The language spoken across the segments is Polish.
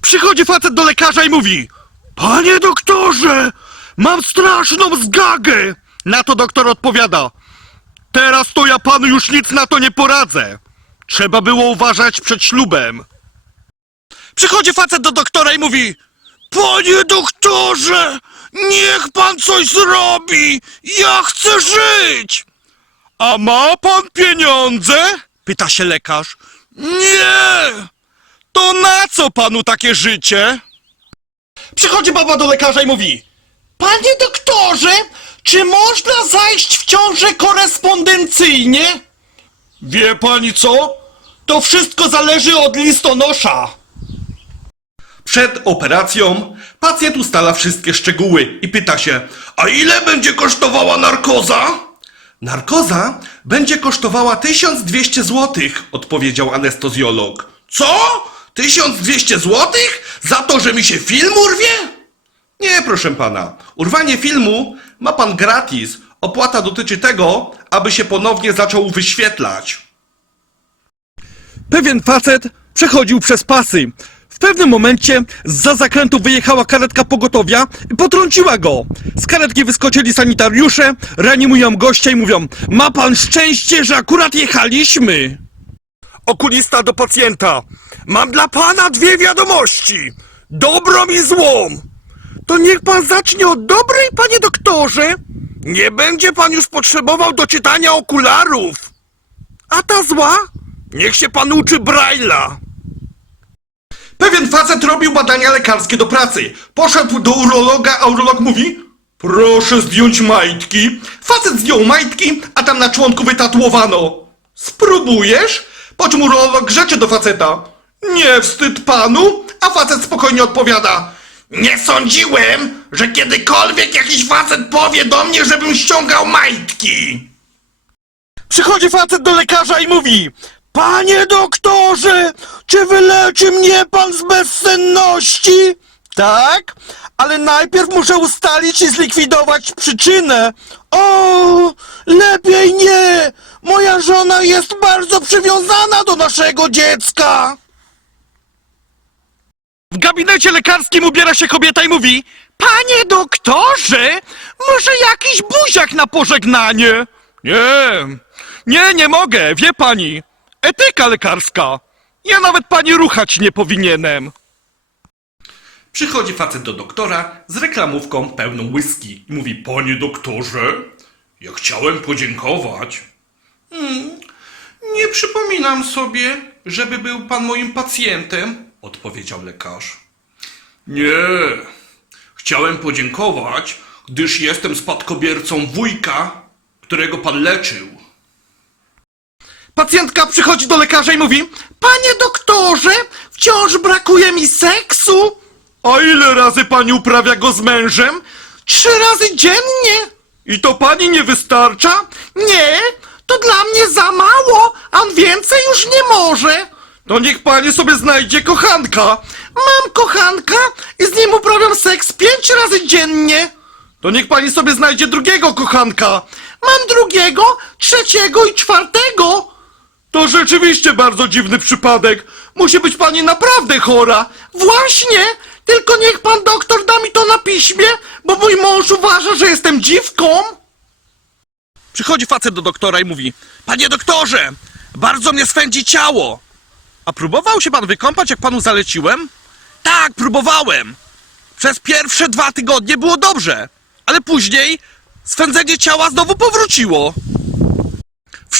Przychodzi facet do lekarza i mówi Panie doktorze, mam straszną zgagę. Na to doktor odpowiada Teraz to ja panu już nic na to nie poradzę. Trzeba było uważać przed ślubem. Przychodzi facet do doktora i mówi Panie doktorze, niech pan coś zrobi. Ja chcę żyć. A ma pan pieniądze? Pyta się lekarz. Nie. To na co panu takie życie? Przychodzi baba do lekarza i mówi Panie doktorze, czy można zajść w ciążę korespondencyjnie? Wie pani co? To wszystko zależy od listonosza. Przed operacją pacjent ustala wszystkie szczegóły i pyta się, a ile będzie kosztowała narkoza? Narkoza będzie kosztowała 1200 zł, odpowiedział anestezjolog. Co? 1200 zł? Za to, że mi się film urwie? Nie, proszę pana. Urwanie filmu ma pan gratis. Opłata dotyczy tego, aby się ponownie zaczął wyświetlać. Pewien facet przechodził przez pasy. W pewnym momencie za zakrętu wyjechała karetka pogotowia i potrąciła go. Z karetki wyskoczyli sanitariusze, reanimują gościa i mówią Ma pan szczęście, że akurat jechaliśmy. Okulista do pacjenta. Mam dla pana dwie wiadomości. Dobrą i złą. To niech pan zacznie od dobrej, panie doktorze. Nie będzie pan już potrzebował do czytania okularów. A ta zła? Niech się pan uczy Braille'a. Pewien facet robił badania lekarskie do pracy. Poszedł do urologa, a urolog mówi Proszę zdjąć majtki. Facet zdjął majtki, a tam na członku wytatuowano Spróbujesz? Po czym urolog grzeczy do faceta Nie wstyd panu? A facet spokojnie odpowiada Nie sądziłem, że kiedykolwiek jakiś facet powie do mnie, żebym ściągał majtki Przychodzi facet do lekarza i mówi Panie doktorze, czy wyleczy mnie pan z bezsenności? Tak, ale najpierw muszę ustalić i zlikwidować przyczynę. O, lepiej nie! Moja żona jest bardzo przywiązana do naszego dziecka. W gabinecie lekarskim ubiera się kobieta i mówi Panie doktorze, może jakiś buziak na pożegnanie? Nie, nie, nie mogę, wie pani. Etyka lekarska. Ja nawet pani ruchać nie powinienem. Przychodzi facet do doktora z reklamówką pełną whisky i mówi Panie doktorze, ja chciałem podziękować. Hmm, nie przypominam sobie, żeby był pan moim pacjentem, odpowiedział lekarz. Nie, chciałem podziękować, gdyż jestem spadkobiercą wujka, którego pan leczył. Pacjentka przychodzi do lekarza i mówi Panie doktorze, wciąż brakuje mi seksu. A ile razy pani uprawia go z mężem? Trzy razy dziennie. I to pani nie wystarcza? Nie, to dla mnie za mało, a więcej już nie może. To niech pani sobie znajdzie kochanka. Mam kochanka i z nim uprawiam seks pięć razy dziennie. To niech pani sobie znajdzie drugiego kochanka. Mam drugiego, trzeciego i czwartego. To rzeczywiście bardzo dziwny przypadek. Musi być pani naprawdę chora. Właśnie, tylko niech pan doktor da mi to na piśmie, bo mój mąż uważa, że jestem dziwką. Przychodzi facet do doktora i mówi: Panie doktorze, bardzo mnie swędzi ciało. A próbował się pan wykąpać, jak panu zaleciłem? Tak, próbowałem. Przez pierwsze dwa tygodnie było dobrze, ale później swędzenie ciała znowu powróciło.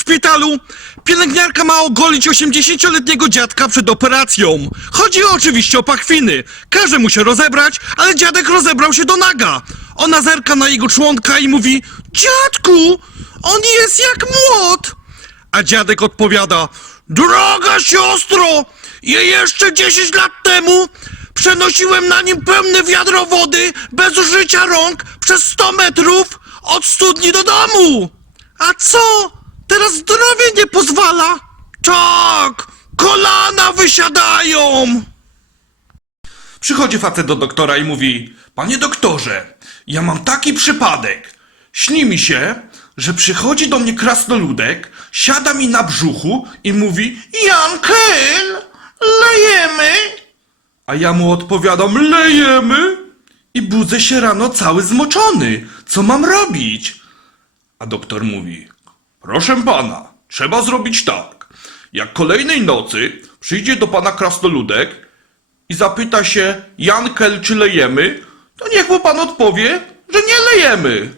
Szpitalu pielęgniarka ma ogolić 80-letniego dziadka przed operacją. Chodzi oczywiście o pachwiny. Każe mu się rozebrać, ale dziadek rozebrał się do naga. Ona zerka na jego członka i mówi Dziadku, on jest jak młot. A dziadek odpowiada Droga siostro, ja jeszcze 10 lat temu przenosiłem na nim pełne wiadro wody bez użycia rąk przez 100 metrów od studni do domu. A co? Teraz zdrowie nie pozwala? Tak, kolana wysiadają. Przychodzi facet do doktora i mówi: Panie doktorze, ja mam taki przypadek. Śni mi się, że przychodzi do mnie krasnoludek, siada mi na brzuchu i mówi: Jankel, lejemy. A ja mu odpowiadam, lejemy i budzę się rano cały zmoczony. Co mam robić? A doktor mówi, proszę pana, trzeba zrobić tak. Jak kolejnej nocy przyjdzie do pana krasnoludek i zapyta się, Jankel, czy lejemy, to niech mu pan odpowie, że nie lejemy.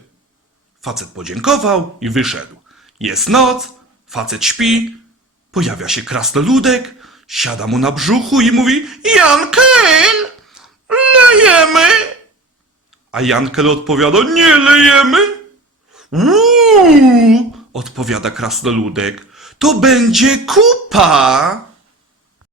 Facet podziękował i wyszedł. Jest noc, facet śpi, pojawia się krasnoludek, siada mu na brzuchu i mówi Jankel, lejemy. A Jankel odpowiada, nie lejemy. Uuu, odpowiada krasnoludek, to będzie kupa.